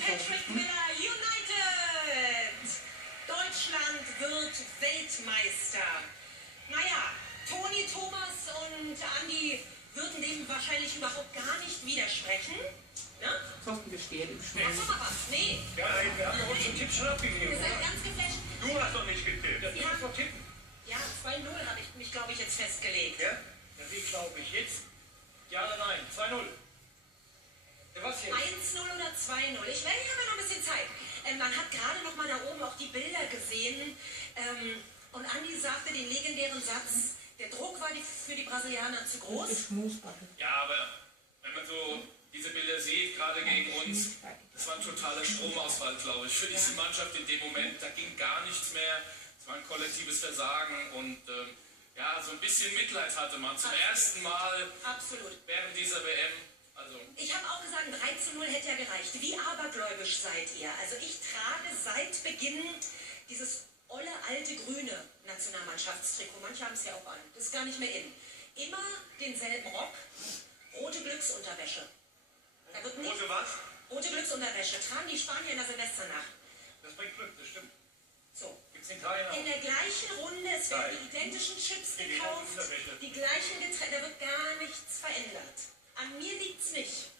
Patrick Villa United! Deutschland wird Weltmeister. Naja, Toni, Thomas und Andi würden dem wahrscheinlich überhaupt gar nicht widersprechen. Ne? Hoffen wir stehen im Spiel. Sag doch mal was. Nee. Ja, wir haben ja uns den Tipp schon abgegeben. Ihr seid ganz geflasht. Du hast doch nicht getippt. Ja. Du musst doch tippen. Ja, 2-0 habe ich mich, glaube ich, jetzt festgelegt. Ja? Ja, wie glaube ich jetzt? Ja oder nein? 2-0. Ja, was jetzt? 1-0 oder 2-0. Ich habe ja noch ein bisschen Zeit. Man hat gerade noch mal da oben auch die Bilder gesehen. Und Andi sagte den legendären Satz, der Druck war für die Brasilianer zu groß. Ja, aber wenn man so diese Bilder sieht, gerade gegen uns, das war ein totaler Stromausfall, glaube ich, für diese Mannschaft in dem Moment. Da ging gar nichts mehr. Es war ein kollektives Versagen und ja, so ein bisschen Mitleid hatte man zum ersten Mal während dieser WM. Also ich habe auch gesagt, 3-0 hätte ja gereicht. Wie abergläubisch seid ihr? Also ich trage seit Beginn dieses olle, alte, grüne Nationalmannschaftstrikot. Manche haben es ja auch an. Das ist gar nicht mehr in. Immer denselben Rock, rote Glücksunterwäsche. Da wird nicht, Rote was? rote Glücksunterwäsche. Tragen die Spanier in der Silvesternacht. Das bringt Glück, das stimmt. So. Gibt's in Italien auch? In der gleichen Runde, es werden die identischen Chips gekauft, die gleichen Getränke, da wird gar nichts verändert. An mir liegt's nicht.